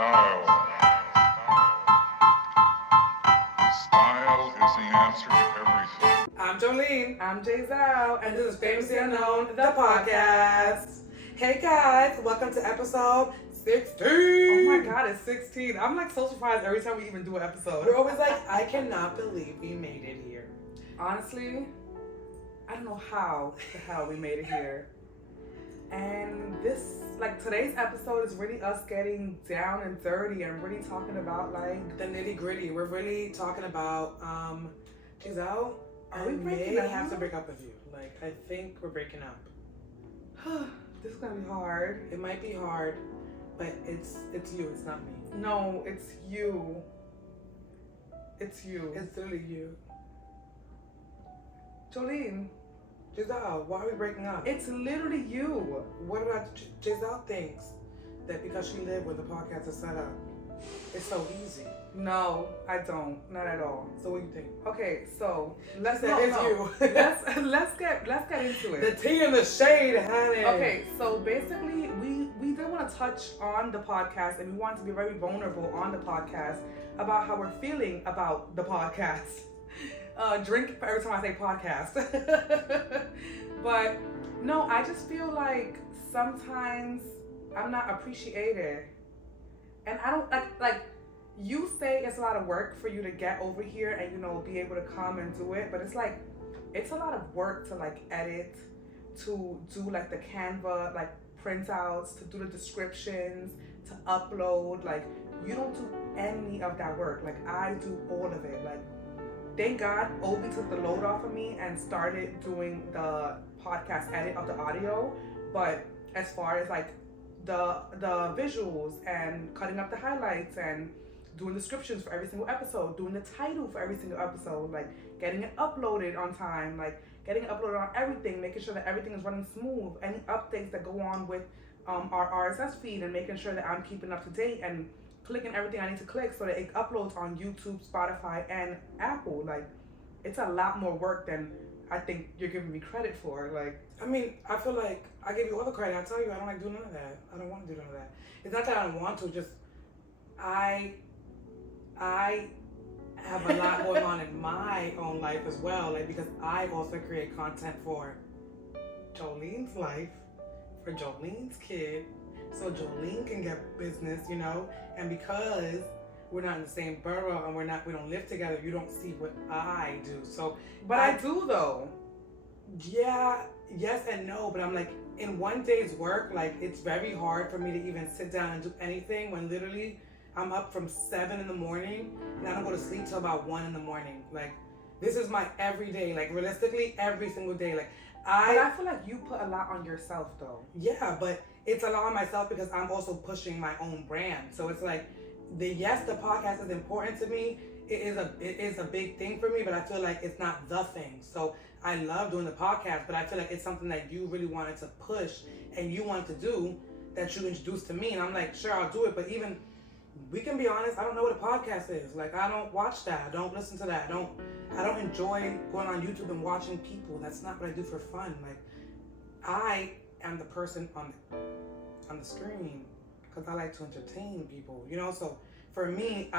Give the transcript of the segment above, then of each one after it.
Style. Style is the answer to everything. I'm Jolene. I'm Giselle, And this is Famously Unknown, the podcast. Hey guys, welcome to episode 16. Oh my god, it's 16. I'm like so surprised every time we even do an episode. We're always like, I cannot believe we made it here. Honestly, I don't know how the hell we made it here. And today's episode is really us getting down and dirty and really talking about like The nitty gritty. We're really talking about, Giselle, Are we I breaking may up? have to break up with you. Like, I think we're breaking up. this is gonna be hard. It might be hard, but it's you, it's not me. No, it's you. It's you. It's literally you. Jolene, Giselle, why are we breaking up? it's literally you. What about Giselle thinks that because she lived where the podcast is set up, it's so easy. No, I don't. Not at all. So what do you think? Okay, so let's That is you. let's get into it. The tea in the shade, honey. Okay, so basically we did want to touch on the podcast and we wanted to be very vulnerable on the podcast about how we're feeling about the podcast. Drink every time I say podcast. But no, I just feel like sometimes I'm not appreciated. And I don't like you say it's a lot of work for you to get over here and be able to come and do it, but it's like it's a lot of work to like edit, to do like the Canva like printouts, to do the descriptions, to upload. Like you don't do any of that work. Like I do all of it. Like thank God Obi took the load off of me and started doing the podcast edit of the audio. But as far as like the visuals and cutting up the highlights and doing descriptions for every single episode, doing the title for every single episode, like getting it uploaded on time, like getting it uploaded on everything, making sure that everything is running smooth, any updates that go on with our RSS feed, and making sure that I'm keeping up to date and clicking everything I need to click so that it uploads on YouTube, Spotify, and Apple. Like it's a lot more work than I think you're giving me credit for. Like I mean, I feel like I give you all the credit. I tell you, I don't like doing none of that. I don't want to do none of that. It's not that I don't want to, just I have a lot going on in my own life as well. Like because I also create content for Jolene's life, for Jolene's kid, so Jolene can get business, and because we're not in the same borough and we don't live together, you don't see what I do. So, but I do though. Yeah, yes and no, but I'm like, in one day's work, like it's very hard for me to even sit down and do anything when literally I'm up from 7 in the morning and I don't go to sleep till about 1 in the morning. Like this is my everyday, like realistically every single day. Like But I feel like you put a lot on yourself though. Yeah, but it's a lot on myself because I'm also pushing my own brand. So it's like the podcast is important to me. It is a big thing for me, but I feel like it's not the thing. So I love doing the podcast, but I feel like it's something that you really wanted to push and you wanted to do that you introduced to me. And I'm like, sure, I'll do it. But even, we can be honest, I don't know what a podcast is. Like, I don't watch that. I don't listen to that. I don't enjoy going on YouTube and watching people. That's not what I do for fun. Like, I am the person on the screen because I like to entertain people, So for me,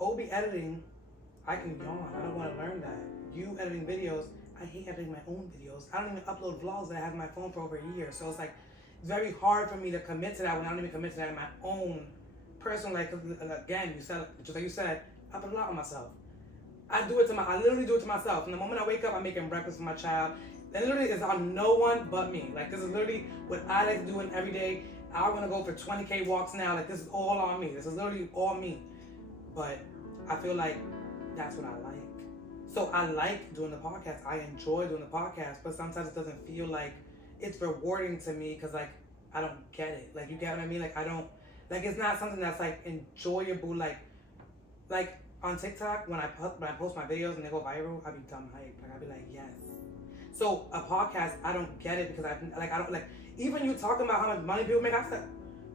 Obi editing, I can yawn. I don't want to learn that. You editing videos, I hate editing my own videos. I don't even upload vlogs that I have on my phone for over a year. So it's like, it's very hard for me to commit to that when I don't even commit to that in my own personal life. Again, just like you said, I put a lot on myself. I literally do it to myself. And the moment I wake up, I'm making breakfast for my child. And literally it's on no one but me. Like this is literally what I like to do every day. I want to go for 20K walks now. Like this is all on me. This is literally all me. But I feel like that's what I like. So I like doing the podcast. I enjoy doing the podcast, but sometimes it doesn't feel like it's rewarding to me because like I don't get it. Like you get what I mean? Like I don't like it's not something that's like enjoyable. Like on TikTok when I post my videos and they go viral, I be dumb hype. Like I be like yes. So a podcast, I don't get it because I don't like even you talking about how much money people make. I said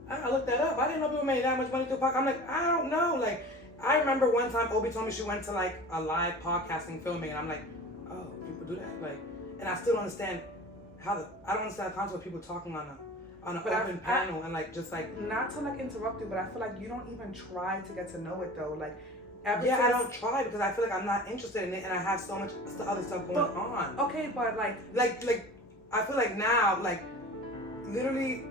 I looked that up. I didn't know people made that much money through podcast. I'm like I don't know. Like I remember one time Obi told me she went to like a live podcasting filming, and I'm like, oh, people do that. Like, and I still don't understand I don't understand the concept of people talking on on an But open panel and like just like. Not to like interrupt you, but I feel like you don't even try to get to know it though. Like, Yeah, I don't try because I feel like I'm not interested in it, and I have so much other stuff going on. Okay, but like I feel like now, like, literally,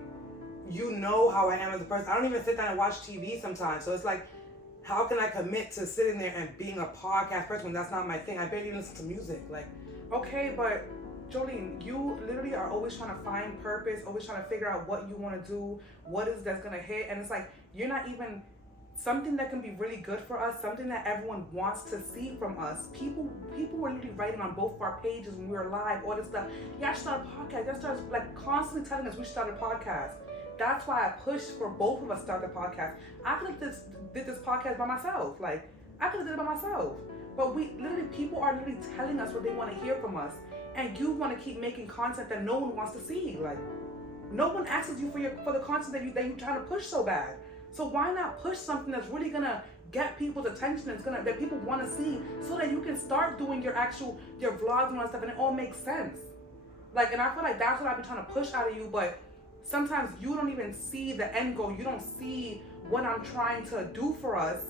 you know how I am as a person. I don't even sit down and watch TV sometimes. So it's like, how can I commit to sitting there and being a podcast person when that's not my thing? I barely listen to music. Like, okay, but Jolene, you literally are always trying to find purpose, always trying to figure out what you want to do, what is that's gonna hit, and it's like you're not even something that can be really good for us, something that everyone wants to see from us. People were literally writing on both of our pages when we were live, all this stuff. Yeah, I should start a podcast. Y'all started like constantly telling us we should start a podcast. That's why I pushed for both of us to start the podcast. I could have did this podcast by myself. Like, I could have did it by myself. But people are literally telling us what they want to hear from us. And you want to keep making content that no one wants to see. Like, no one asks you for the content that you're trying to push so bad. So why not push something that's really gonna get people's attention, that people want to see, so that you can start doing your vlogs and all that stuff, and it all makes sense. Like, and I feel like that's what I've been trying to push out of you, but sometimes you don't even see the end goal. You don't see what I'm trying to do for us.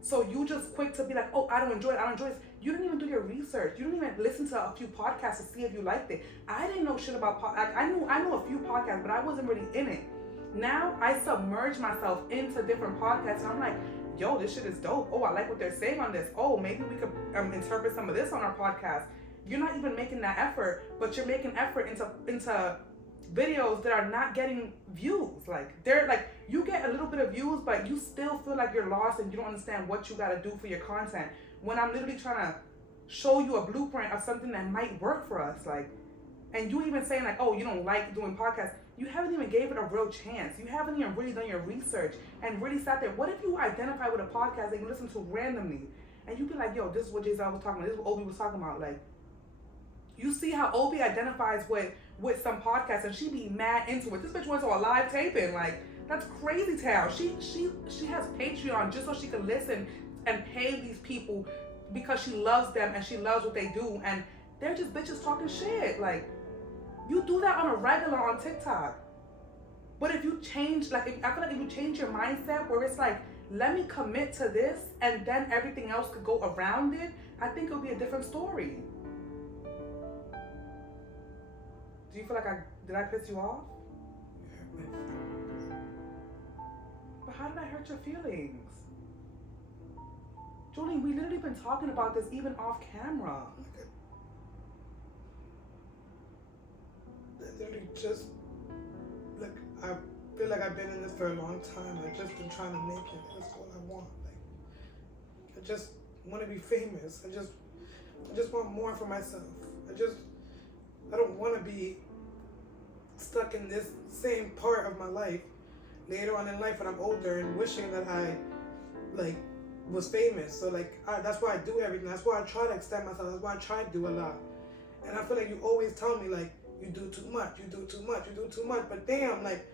So you just quick to be like, oh, I don't enjoy it. I don't enjoy this. You didn't even do your research. You didn't even listen to a few podcasts to see if you liked it. I didn't know shit about podcasts. I knew a few podcasts, but I wasn't really in it. Now I submerge myself into different podcasts, and I'm like, yo, this shit is dope. Oh, I like what they're saying on this. Oh, maybe we could interpret some of this on our podcast. You're not even making that effort, but you're making effort into videos that are not getting views. Like, they're like, you get a little bit of views, but you still feel like you're lost and you don't understand what you got to do for your content, when I'm literally trying to show you a blueprint of something that might work for us. Like, and you even saying like, oh, you don't like doing podcasts. You haven't even gave it a real chance. You haven't even really done your research and really sat there. What if you identify with a podcast that you listen to randomly, and you be like, yo, this is what Jay-Z was talking about. This is what Obi was talking about. Like, you see how Obi identifies with some podcasts, and she be mad into it. This bitch went to a live taping. Like, that's crazy town. She has Patreon just so she can listen and pay these people because she loves them and she loves what they do, and they're just bitches talking shit. Like, you do that on a regular on TikTok. But if you change, I feel like if you change your mindset where it's like, let me commit to this and then everything else could go around it, I think it'll be a different story. Do you feel like did I piss you off? But how did I hurt your feelings? Jolene, we literally been talking about this even off camera. Literally just, like, I feel like I've been in this for a long time. I've just been trying to make it. That's all I want. Like, I just want to be famous. I just want more for myself. I don't want to be stuck in this same part of my life later on in life when I'm older and wishing that I, like, was famous. So, like, that's why I do everything. That's why I try to extend myself. That's why I try to do a lot. And I feel like you always tell me, like, you do too much, you do too much, you do too much. But damn, like,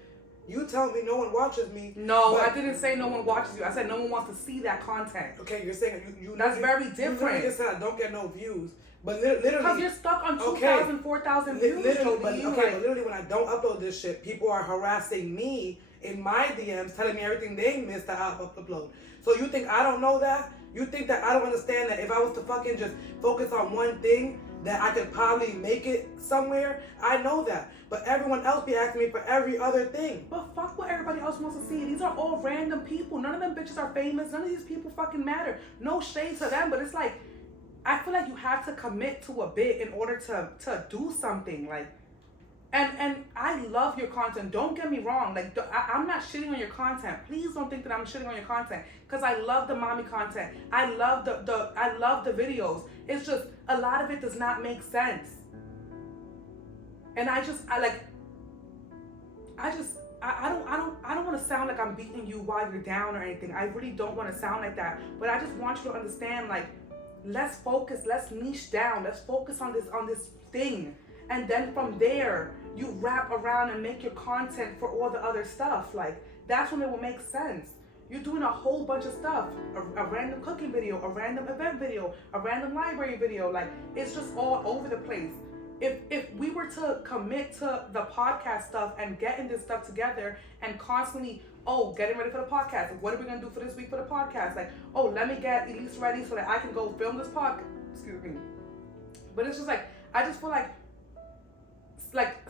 you tell me no one watches me. No, I didn't say no one watches you. I said no one wants to see that content. Okay, you're saying you that's very different. You just said I don't get no views. But literally, because you're stuck on 2,000, 4,000 views. Literally, but literally when I don't upload this shit, people are harassing me in my DMs, telling me everything they missed that I upload. So you think I don't know that? You think that I don't understand that if I was to fucking just focus on one thing, that I could probably make it somewhere? I know that. But everyone else be asking me for every other thing. But fuck what everybody else wants to see. These are all random people. None of them bitches are famous. None of these people fucking matter. No shade to them, but it's like, I feel like you have to commit to a bit in order to do something. Like, and I love your content. Don't get me wrong. Like, I'm not shitting on your content. Please don't think that I'm shitting on your content, because I love the mommy content. I love I love the videos. It's just a lot of it does not make sense. And I don't want to sound like I'm beating you while you're down or anything. I really don't want to sound like that. But I just want you to understand, like, let's focus, let's niche down, let's focus on this thing. And then from there, you wrap around and make your content for all the other stuff. Like, that's when it will make sense. You're doing a whole bunch of stuff. A random cooking video, a random event video, a random library video. Like, it's just all over the place. if we were to commit to the podcast stuff and getting this stuff together and constantly, oh, getting ready for the podcast. Like, what are we gonna do for this week for the podcast? Like, oh, let me get Elise ready so that I can go film this podcast. Excuse me. But it's just like, I just feel like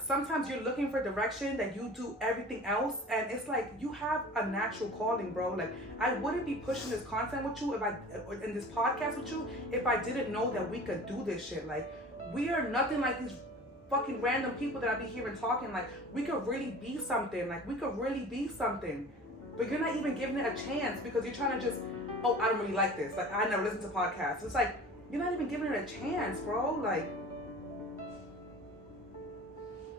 sometimes you're looking for direction that you do everything else, and it's like you have a natural calling, bro. Like, I wouldn't be pushing this content with you in this podcast with you if I didn't know that we could do this shit. Like, we are nothing like these fucking random people that I be hearing talking. Like, we could really be something. Like, we could really be something. But you're not even giving it a chance because you're trying to just, oh, I don't really like this. Like, I never listen to podcasts. It's like, you're not even giving it a chance, bro. Like,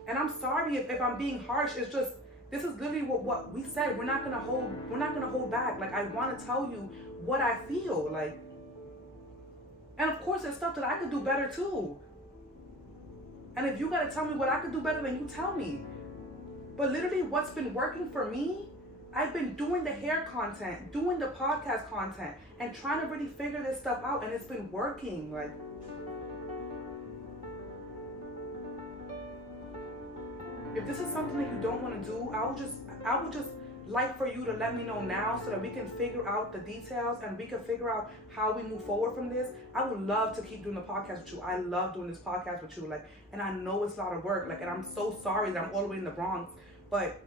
and I'm sorry if I'm being harsh. It's just, this is literally what we said. We're not gonna hold back. Like, I want to tell you what I feel. Like, and of course there's stuff that I could do better too. And if you gotta tell me what I could do better, then you tell me. But literally what's been working for me, I've been doing the hair content, doing the podcast content, and trying to really figure this stuff out, and it's been working. Like, if this is something that you don't want to do, I would just like for you to let me know now so that we can figure out the details and we can figure out how we move forward from this. I would love to keep doing the podcast with you. I love doing this podcast with you. Like, and I know it's a lot of work. Like, and I'm so sorry that I'm all the way in the Bronx, but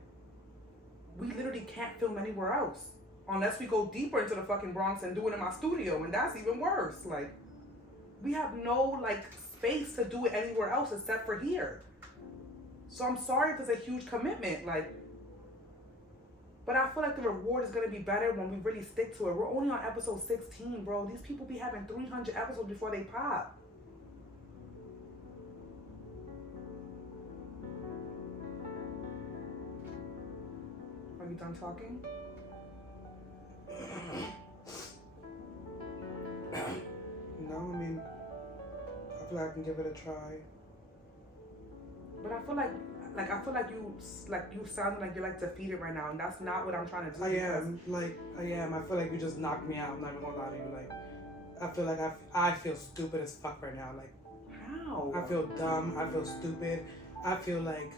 we literally can't film anywhere else unless we go deeper into the fucking Bronx and do it in my studio, and that's even worse. Like, we have no like space to do it anywhere else except for here. So I'm sorry if it's a huge commitment, like, but I feel like the reward is gonna be better when we really stick to it. We're only on episode 16, bro. These people be having 300 episodes before they pop. Are you done talking? No, I mean, I feel like I can give it a try. But I feel like you sound like you're like defeated right now, and that's not what I'm trying to do. I am. I feel like you just knocked me out. I'm not even gonna lie to you. Like, I feel like I feel stupid as fuck right now. Like, how? I feel dumb. I feel stupid. I feel like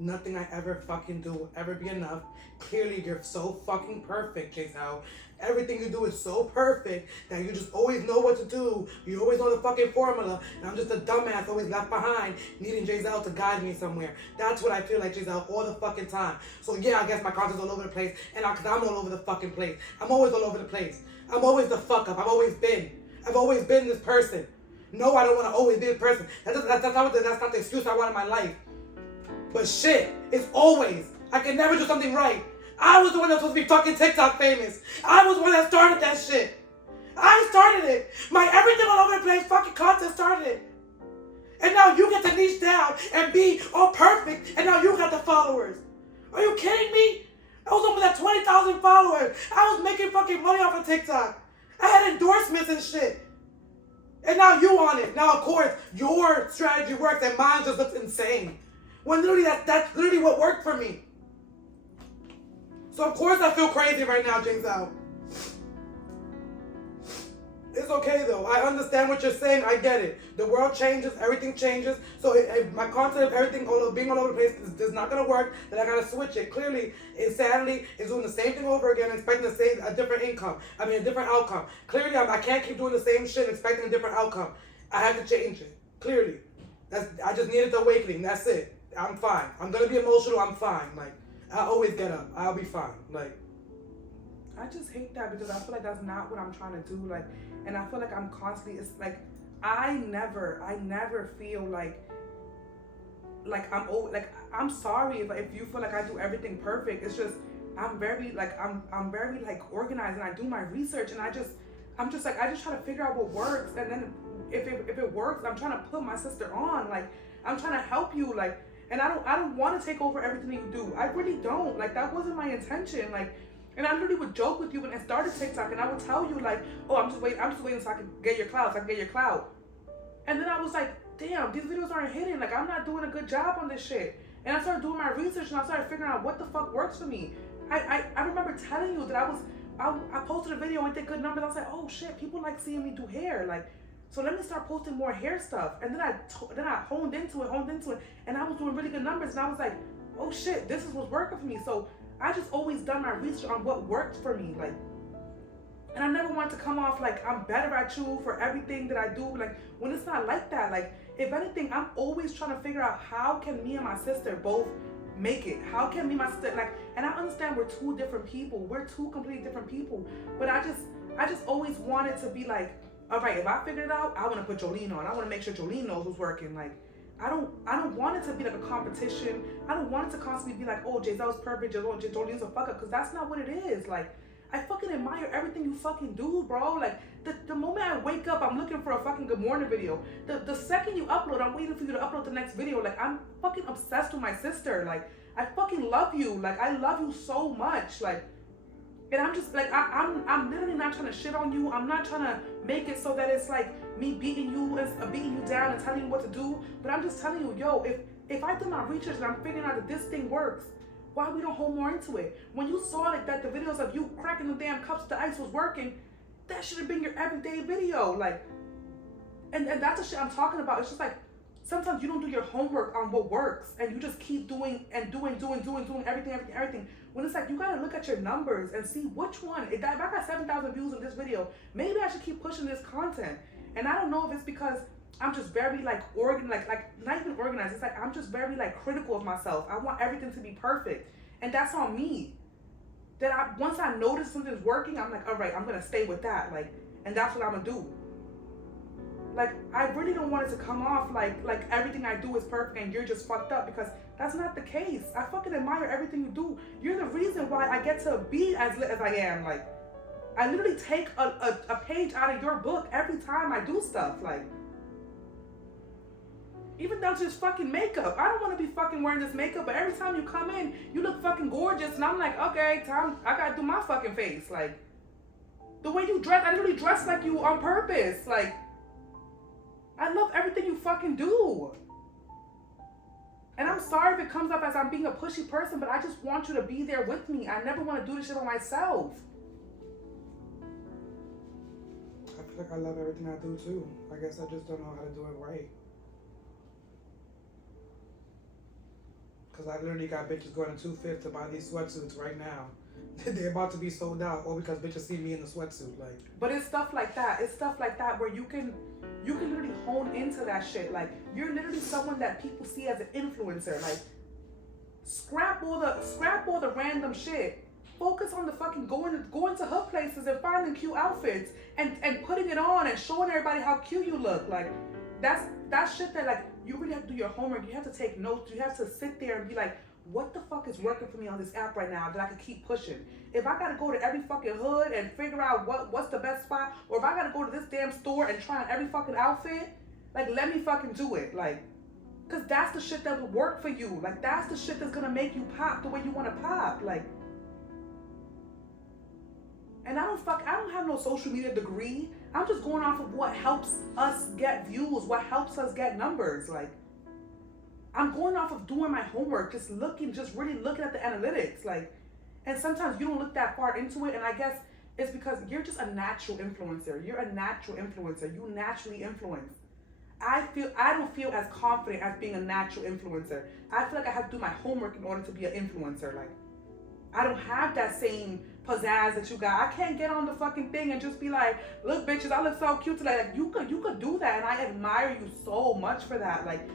nothing I ever fucking do will ever be enough. Clearly, you're so fucking perfect, Giselle. Everything you do is so perfect that you just always know what to do. You always know the fucking formula. And I'm just a dumbass always left behind, needing Giselle to guide me somewhere. That's what I feel like, Giselle, all the fucking time. So yeah, I guess my content's all over the place. And cause I'm all over the fucking place. I'm always all over the place. I'm always the fuck up. I've always been this person. No, I don't want to always be this person. That's not the excuse I want in my life. But shit, it's always. I can never do something right. I was the one that was supposed to be fucking TikTok famous. I was the one that started that shit. I started it. My everything all over the place fucking content started it. And now you get to niche down and be all perfect, and now you got the followers. Are you kidding me? I was over that 20,000 followers. I was making fucking money off of TikTok. I had endorsements and shit. And now you on it. Now, of course, your strategy works and mine just looks insane. When literally that's literally what worked for me. So of course I feel crazy right now, Giselle. It's okay though. I understand what you're saying. I get it. The world changes. Everything changes. So if my content, everything being all over the place is not gonna work, then I gotta switch it. Clearly, insanity is doing the same thing over again, expecting a different income. I mean, a different outcome. Clearly, I can't keep doing the same shit, expecting a different outcome. I have to change it. Clearly, I just needed the awakening. That's it. I'm fine. I'm gonna be emotional. I'm fine. Like, I always get up. I'll be fine. Like, I just hate that because I feel like that's not what I'm trying to do. Like, and I feel like I'm constantly. It's like I never feel like I'm sorry if you feel like I do everything perfect. It's just I'm very organized, and I do my research, and I'm just try to figure out what works, and then if it works, I'm trying to put my sister on. Like, I'm trying to help you. Like. And I don't want to take over everything that you do. I really don't. Like, that wasn't my intention. Like, and I literally would joke with you when I started TikTok, and I would tell you like, oh, I'm just waiting so I can get your clout, And then I was like, damn, these videos aren't hitting. Like, I'm not doing a good job on this shit. And I started doing my research, and I started figuring out what the fuck works for me. I remember telling you that I posted a video and did good numbers. I was like, oh shit, people like seeing me do hair. Like, So let me start posting more hair stuff. And then I honed into it, and I was doing really good numbers. And I was like, oh shit, this is what's working for me. So I just always done my research on what worked for me, like. And I never want to come off like I'm better at you for everything that I do. Like, when it's not like that. Like, if anything, I'm always trying to figure out how can me and my sister both make it. How can me and my sister, like, and I understand we're two different people. We're two completely different people. But I just always wanted to be like, all right, if I figure it out, I want to put Jolene on. I want to make sure Jolene knows who's working. Like, I don't want it to be like a competition. I don't want it to constantly be like, oh, Gisele's perfect, Jolene's a fuck up, because that's not what it is. Like, I fucking admire everything you fucking do, bro. Like, the moment I wake up, I'm looking for a fucking good morning video. The second you upload, I'm waiting for you to upload the next video. Like, I'm fucking obsessed with my sister. Like, I fucking love you. Like, I love you so much. Like, and I'm just like, I'm literally not trying to shit on you. I'm not trying to make it so that it's like me beating you down and telling you what to do. But I'm just telling you, yo, if I do my research and I'm figuring out that this thing works, why we don't hold more into it? When you saw like that the videos of you cracking the damn cups, the ice was working, that should have been your everyday video. Like, and that's the shit I'm talking about. It's just like, sometimes you don't do your homework on what works and you just keep doing everything. When it's like, you gotta look at your numbers and see which one. If I got 7,000 views in this video, maybe I should keep pushing this content. And I don't know if it's because I'm just very like not even organized. It's like I'm just very like critical of myself. I want everything to be perfect, and that's on me. That once I notice something's working, I'm like, all right, I'm gonna stay with that. Like, and that's what I'm gonna do. Like, I really don't want it to come off like everything I do is perfect and you're just fucked up, because that's not the case. I fucking admire everything you do. You're the reason why I get to be as lit as I am. Like, I literally take a page out of your book every time I do stuff. Like, even down to just fucking makeup. I don't want to be fucking wearing this makeup, but every time you come in, you look fucking gorgeous, and I'm like, okay, time, I gotta do my fucking face. Like, the way you dress, I literally dress like you on purpose. Like, I love everything you fucking do. And I'm sorry if it comes up as I'm being a pushy person, but I just want you to be there with me. I never want to do this shit on myself. I feel like I love everything I do too. I guess I just don't know how to do it right. Because I literally got bitches going to 2/5 to buy these sweatsuits right now. They're about to be sold out, all because bitches see me in the sweatsuit. Like, but it's stuff like that. It's stuff like that where you can literally hone into that shit. Like, you're literally someone that people see as an influencer. Like, scrap all the random shit. Focus on the fucking going to hood places and finding cute outfits and putting it on and showing everybody how cute you look. Like, that's shit that, like, you really have to do your homework. You have to take notes. You have to sit there and be like, what the fuck is working for me on this app right now that I can keep pushing? If I gotta go to every fucking hood and figure out what's the best spot, or if I gotta go to this damn store and try on every fucking outfit, like, let me fucking do it. Like, cause that's the shit that will work for you. Like, that's the shit that's gonna make you pop the way you wanna pop. Like, and I don't have no social media degree. I'm just going off of what helps us get views, what helps us get numbers. Like, I'm going off of doing my homework, just really looking at the analytics. Like, and sometimes you don't look that far into it, and I guess it's because you're just a natural influencer. You're a natural influencer. You naturally influence. I don't feel as confident as being a natural influencer. I feel like I have to do my homework in order to be an influencer. Like, I don't have that same pizzazz that you got. I can't get on the fucking thing and just be like, look, bitches, I look so cute today. Like, you could do that, and I admire you so much for that. Like,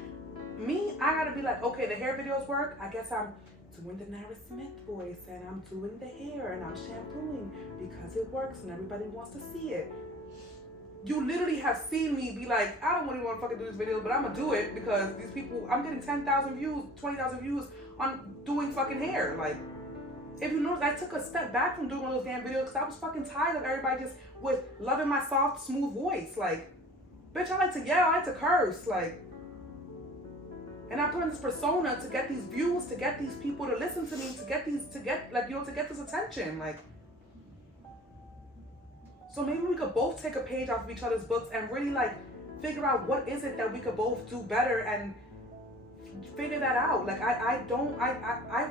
me, I gotta be like, okay, the hair videos work. I guess I'm doing the Nara Smith voice, and I'm doing the hair, and I'm shampooing because it works and everybody wants to see it. You literally have seen me be like, I don't really want to fucking do this video, but I'm gonna do it because these people, I'm getting 10,000 views, 20,000 views on doing fucking hair. Like, if you notice, I took a step back from doing one of those damn videos because I was fucking tired of everybody just with loving my soft, smooth voice. Like, bitch, I like to yell, I like to curse, like. And I put in this persona to get these views, to get these people to listen to me, to get this attention, like. So maybe we could both take a page off of each other's books and really, like, figure out what is it that we could both do better and figure that out. Like, I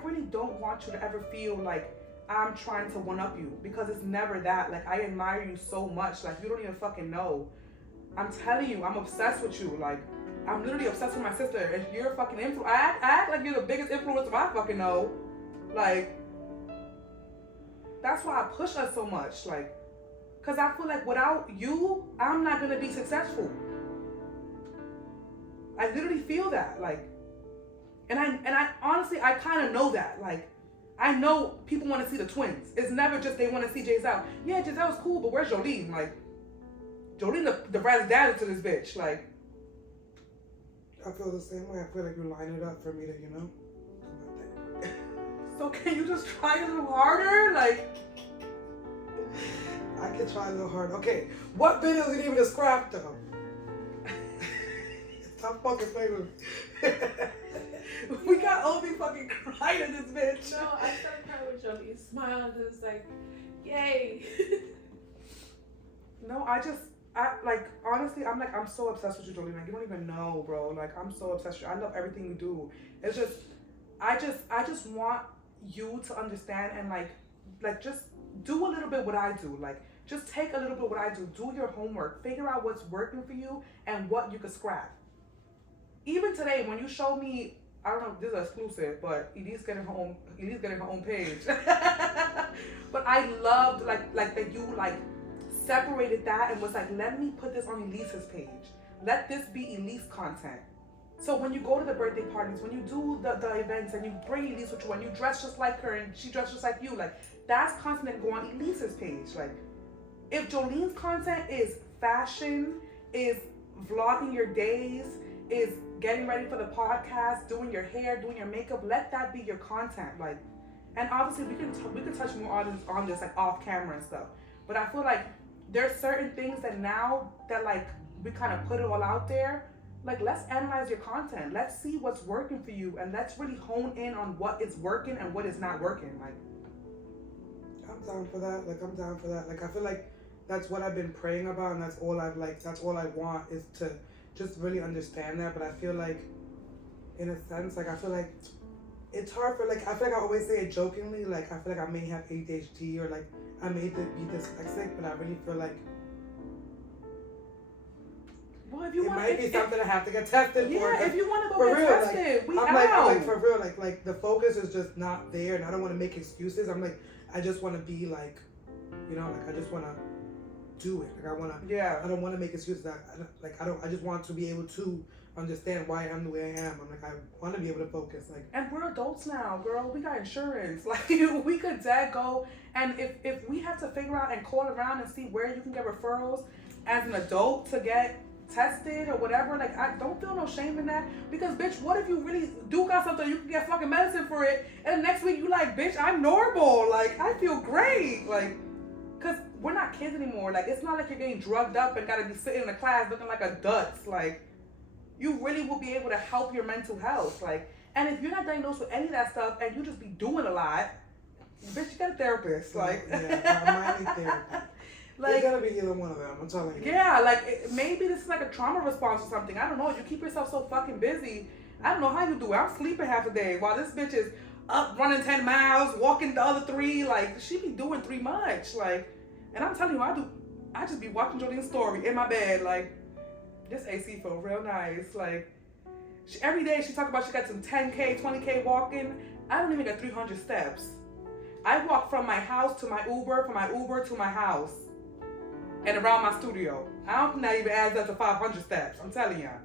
really don't want you to ever feel like I'm trying to one-up you, because it's never that. Like, I admire you so much. Like, you don't even fucking know. I'm telling you, I'm obsessed with you. Like, I'm literally obsessed with my sister. If you're a fucking influencer, I act like you're the biggest influencer I fucking know. Like, that's why I push us so much. Like, cause I feel like without you, I'm not gonna be successful. I literally feel that. Like, and I honestly, I kind of know that. Like, I know people want to see the twins. It's never just they want to see Giselle. Yeah, Giselle's cool, but where's Jolene? Like, Jolene the Brad's dad to this bitch. Like, I feel the same way. I feel like you line it up for me to, you know, do my thing. so can you just try a little harder? Like, I can try a little hard. Okay, what videos you need me to scrap though? Stop fucking playing with me. we got Obi fucking crying in this bitch. No, I started crying with Jolene, smiling because it's like, yay. No, I like, honestly, I'm so obsessed with you, Jolene. Like, you don't even know, bro. Like, I'm so obsessed with you. I love everything you do. It's just, I just want you to understand and like just do a little bit what I do. Like, just take a little bit what I do. Do your homework. Figure out what's working for you and what you could scrap. Even today, when you showed me, I don't know if this is exclusive, but Elise getting her own page. But I loved like that you like separated that and was like, let me put this on Elise's page. Let this be Elise content. So when you go to the birthday parties, when you do the events and you bring Elise with you and you dress just like her and she dressed just like you, like that's content that go on Elise's page. Like, if Jolene's content is fashion, is vlogging your days, is getting ready for the podcast, doing your hair, doing your makeup, let that be your content. Like, and obviously we can touch more on this like off camera and stuff. But I feel like there's certain things that now that like we kind of put it all out there. Like, let's analyze your content. Let's see what's working for you, and let's really hone in on what is working and what is not working. Like, I'm down for that. Like, I'm down for that. Like, I feel like that's what I've been praying about, and that's all I want is to just really understand that. But I feel like, in a sense, like, I feel like it's hard for, like, I feel like I always say it jokingly, like, I feel like I may have ADHD or, like, I may be dyslexic, but I really feel like well, if you it want, might be something I have to get tested for. Yeah, if you want to For go get real, tested, we I'm out. like for real, like the focus is just not there, and I don't want to make excuses. I'm like, I just want to be like, you know, like I just want to do it. Like I want to. Yeah. I don't want to make excuses. I just want to be able to understand why I am the way I am. I'm like, I want to be able to focus. Like, and we're adults now, girl. We got insurance. Like, we could go, and if we have to figure out and call around and see where you can get referrals as an adult to get tested or whatever, like, I don't feel no shame in that, because bitch, what if you really do got something, you can get fucking medicine for it, and the next week you like, bitch, I'm normal, like, I feel great, like, cause we're not kids anymore. Like, it's not like you're getting drugged up and gotta be sitting in the class looking like a dutz. Like, you really will be able to help your mental health. Like, and if you're not diagnosed with any of that stuff and you just be doing a lot, bitch, you got a therapist. Like, yeah, I might need therapy. like, it's gotta be either one of them. I'm telling you. yeah, like maybe this is like a trauma response or something. I don't know. You keep yourself so fucking busy. I don't know how you do it. I'm sleeping half the day while this bitch is up running 10 miles, walking the other 3. Like, she be doing 3 much. Like, and I'm telling you, I just be watching Jolene's story in my bed. Like, this AC feel real nice. Like, every day she talk about she got some 10K, 20K walking. I don't even get 300 steps. I walk from my house to my Uber, from my Uber to my house, and around my studio. I don't think that even adds up to 500 steps. I'm telling y'all.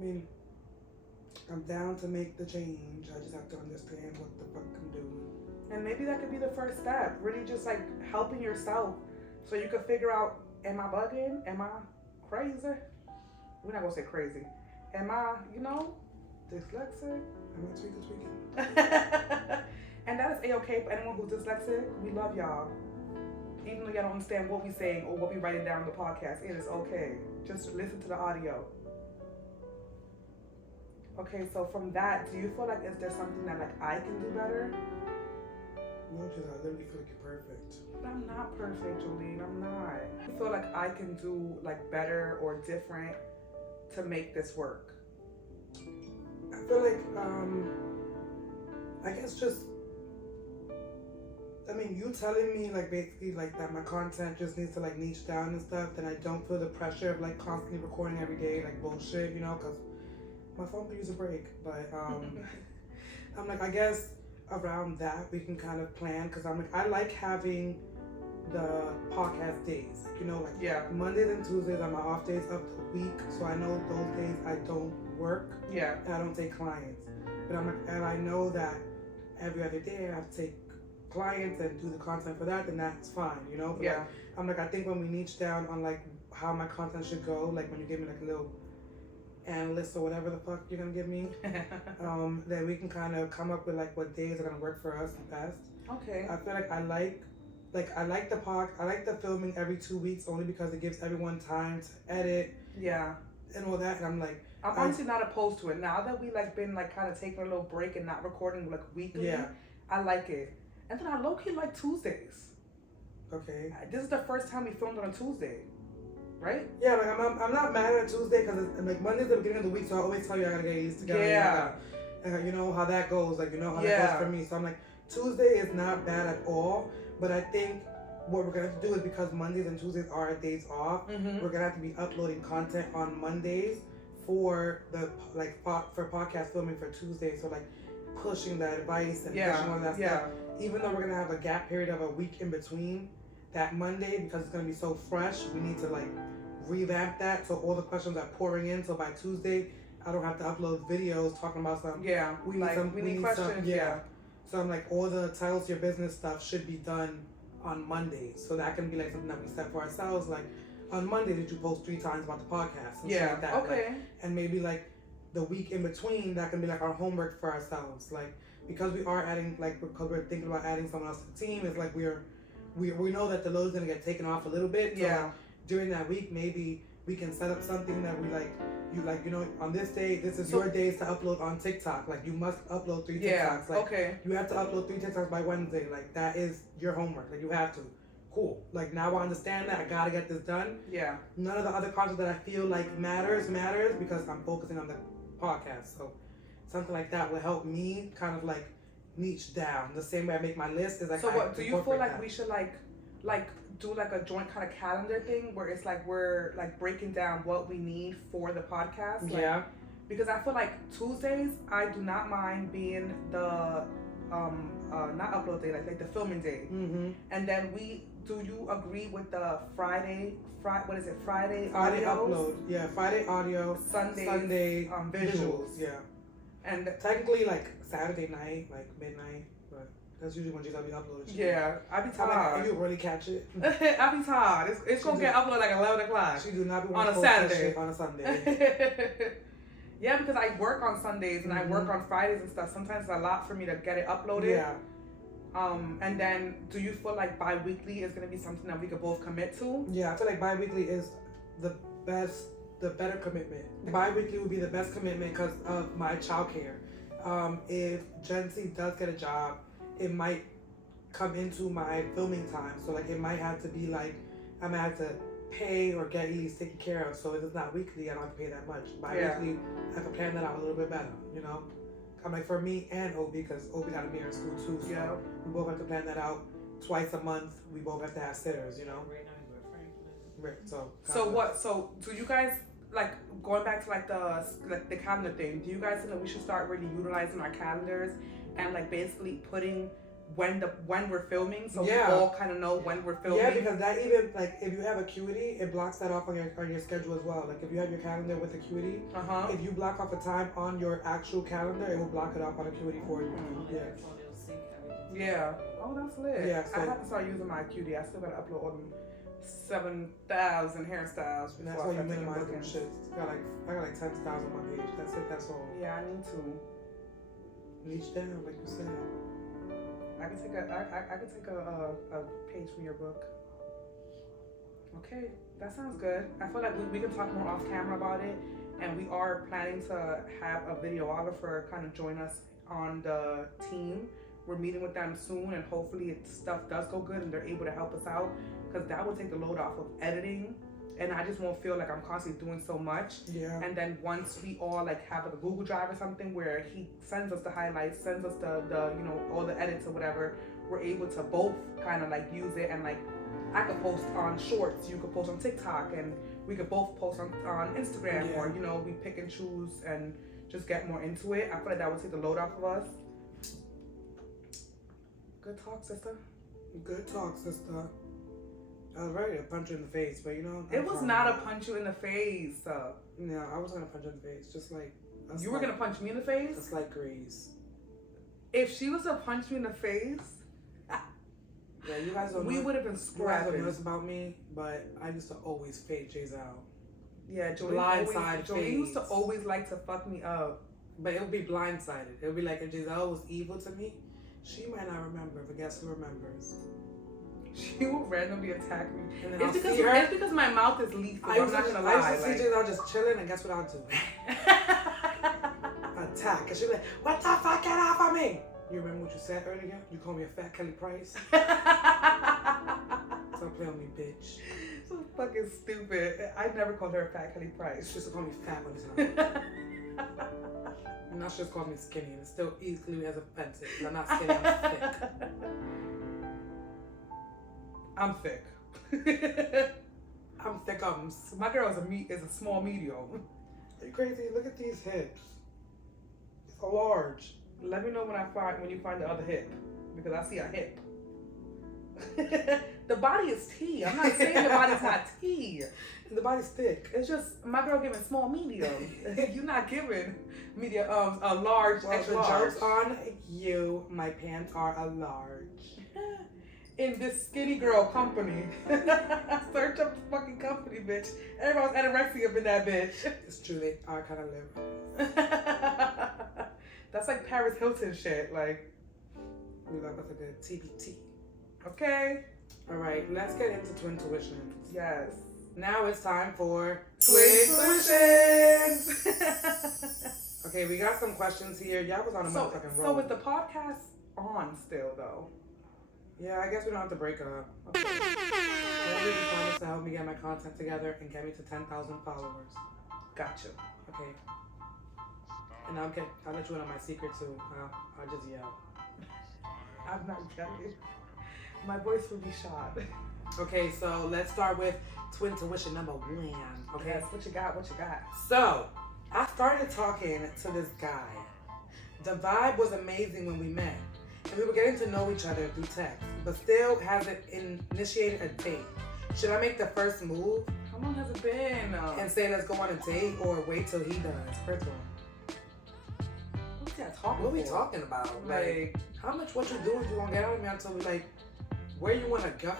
I mean, I'm down to make the change. I just have to understand what the fuck I'm doing. And maybe that could be the first step. Really just like helping yourself so you can figure out, am I bugging? Am I crazy? We're not gonna say crazy. Am I, you know, dyslexic? Am I tweaking? And that is A-okay for anyone who's dyslexic. We love y'all. Even though y'all don't understand what we saying or what we writing down in the podcast, it is okay. Just listen to the audio. Okay, so from that, do you feel like is there something that like I can do better? No, because I literally feel like you're perfect. But I'm not perfect, Jolene. I'm not. I feel like I can do like better or different to make this work. I feel like, I guess just, I mean, you telling me like basically like that my content just needs to like niche down and stuff, then I don't feel the pressure of like constantly recording every day like bullshit, you know, because my phone could use a break. But I'm like, I guess around that we can kind of plan, because I'm like, I like having the podcast days, like, you know, like Yeah. Mondays and Tuesdays are my off days of the week, so I know those days I don't work Yeah. and I don't take clients. But I'm like, and I know that every other day I have to take clients and do the content for that, then that's fine, you know? But Yeah. like, I'm like, I think when we niche down on like how my content should go, like when you give me like a little analyst or whatever the fuck you're gonna give me, then we can kind of come up with like what days are gonna work for us the best. Okay. I feel like I like the filming every 2 weeks only because it gives everyone time to edit Yeah. and all that, and I'm like, I'm honestly not opposed to it. Now that we like been like kind of taking a little break and not recording like weekly, yeah, I like it. And then I low key like Tuesdays. okay. This is the first time we filmed on a Tuesday, right? Yeah, like I'm not mad at Tuesday because like Monday's the beginning of the week, so I always tell you I gotta get used together. Yeah. And you know how that goes, like you know how Yeah. that goes for me. So I'm like, Tuesday is not bad at all, but I think what we're gonna have to do is, because Mondays and Tuesdays are our days off, Mm-hmm. we're gonna have to be uploading content on Mondays for the for podcast filming for Tuesday. So like pushing that advice and pushing all that stuff. Yeah. Even though we're gonna have a gap period of a week in between that Monday, because it's gonna be so fresh, we need to like revamp that so all the questions are pouring in. So by Tuesday, I don't have to upload videos talking about something. Yeah. We need like, some. we We need need questions. some. Yeah. So I'm like, all the titles to your business stuff should be done on Mondays. So that can be like something that we set for ourselves. Like on Monday, did you post 3 times about the podcast? And shit Yeah. like that. Okay. Like, and maybe like the week in between, that can be like our homework for ourselves. Like, because we are adding, like, because we're thinking about adding someone else to the team, it's like we know that the load's gonna get taken off a little bit. So Yeah. like, during that week, maybe we can set up something that we like. You know, on this day, this is So- your days to upload on TikTok. Like, you must upload 3 Yeah. TikToks. Like, Okay. you have to upload 3 TikToks by Wednesday. Like, that is your homework. Like, you have to. Cool. Like, now I understand that. I gotta get this done. Yeah. None of the other content that I feel like matters because I'm focusing on the podcast. So something like that will help me kind of like niche down. The same way I make my list is like. So I what do you feel incorporate like that. we should like do like a joint kind of calendar thing where it's like we're like breaking down what we need for the podcast? Like, Yeah. Because I feel like Tuesdays I do not mind being the not upload day, like the filming day. Mm-hmm. And then do you agree with the Friday Friday Friday audios? upload. Yeah. Friday audio. Sunday visuals. Yeah. And Technically like Saturday night, like midnight, but that's usually when Giselle be uploading. yeah, I be I'm like, tired. if you really catch it. I be tired. It's gonna get uploaded like 11 o'clock. She do not be On wanting a to post that Saturday. shit on a Sunday. Yeah, because I work on Sundays and I work Mhm. on Fridays and stuff. Sometimes it's a lot for me to get it uploaded. Yeah. And then do you feel like bi-weekly is gonna be something that we could both commit to? Yeah, I feel like bi-weekly is the better commitment. Bi-weekly would be the best commitment because of my childcare. If Gen Z does get a job, it might come into my filming time. So like it might have to be like, I might have to pay or get Elise taken care of. So if it's not weekly, I don't have to pay that much. Bi-weekly, I can plan that out a little bit better, you know? I'm like, for me and Obi, because Obi got to be in school too. So Yeah. we both have to plan that out twice a month. We both have to have sitters, you know? Right, so So do you guys like going back to like the calendar thing? Do you guys think that we should start really utilizing our calendars and like basically putting when we're filming, so Yeah. we all kind of know when we're filming? Yeah, because that even like if you have Acuity, it blocks that off on your schedule as well. Like if you have your calendar with Acuity, if you block off a time on your actual calendar, it will block it off on Acuity for you. Yeah. Yeah. Oh, that's lit. Yeah, I so- have to start using my Acuity. I still gotta upload all them 7,000 hairstyles And that's before why I you start taking minimize them bookings. shit. I got like 10 styles on my page. That's it. That's all. Yeah, I need to. Reach down, like you said. I can take a page from your book. Okay, that sounds good. I feel like we can talk more off camera about it, and we are planning to have a videographer kind of join us on the team. We're meeting with them soon, and hopefully stuff does go good and they're able to help us out, because that will take the load off of editing, and I just won't feel like I'm constantly doing so much. Yeah. And then once we all like have like a Google Drive or something where he sends us the highlights, sends us the you know all the edits or whatever, we're able to both kind of like use it, and like I could post on Shorts, you could post on TikTok, and we could both post on Instagram, Yeah. or you know, we pick and choose and just get more into it. I feel like that would take the load off of us. Good talk, sister. Good talk, sister. I was ready to punch you in the face, but you know. It was not a punch you in the face. No, I was gonna punch you in the face, just like. You were gonna punch me in the face? It's like graze. If she was to punch me in the face, Yeah, you guys don't we know. would have been You guys don't know scrapping. this about me, but I used to always fade Jay's out. Yeah, Blindside Jolene used to fades. always like to fuck me up. But it would be blindsided. It would be like if Giselle was evil to me, she might not remember, but guess who remembers? She will randomly attack me. And then I'll It's because, see her. it's because my mouth is lethal. I I'm used not to, gonna I lie. used to see Giselle just chilling, and guess what I'll do? Attack. And she'd be like, what the fuck, get off of me? You remember what you said earlier? You called me a fat Kelly Price? Stop playing with me, bitch. So fucking stupid. I never called her a fat Kelly She Price. used to call me fat all the time. And now she just calls me skinny, and it's still equally as offensive. 'Cause I'm not skinny, I'm thick. I'm thick. I'm thickums. My girl is a small medium. Are you crazy? Look at these hips. It's a large. Let me know when you find the other hip, because I see a hip. The body is T. I'm not saying the body's not T. And the body's thick. It's just my girl giving small medium. You're not giving medium a large, Well, extra the large. joke's on you. My pants are a large. In this skinny girl company. Search up the fucking company, bitch. Everyone's anorexia up in that bitch. It's true, they are kind of live. That's like Paris Hilton shit. Like, We got like a TBT. okay. All right, let's get into twin tuitions. Yes. Now it's time for Twin tuitions. Okay, we got some questions here. Y'all was on a So, motherfucking roll. so with the podcast on still though. Yeah, I guess we don't have to break up. Okay. Maybe you promise to help me get my content together and get me to 10,000 followers. Gotcha. Okay. And I'll let you in on my secret too. I'll just yell. I'm not getting. My voice will be shot. Okay, so let's start with twin tuition number 1. Okay. Yes. What you got? What you got? So, I started talking to this guy. The vibe was amazing when we met. And we were getting to know each other through text, but still hasn't initiated a date. Should I make the first move How long has it been? and say let's go on a date, or wait till he does? First of all, What's that talking what are we for? talking about? Like, how much what you doing? You gonna get out of me until we like, where you wanna go?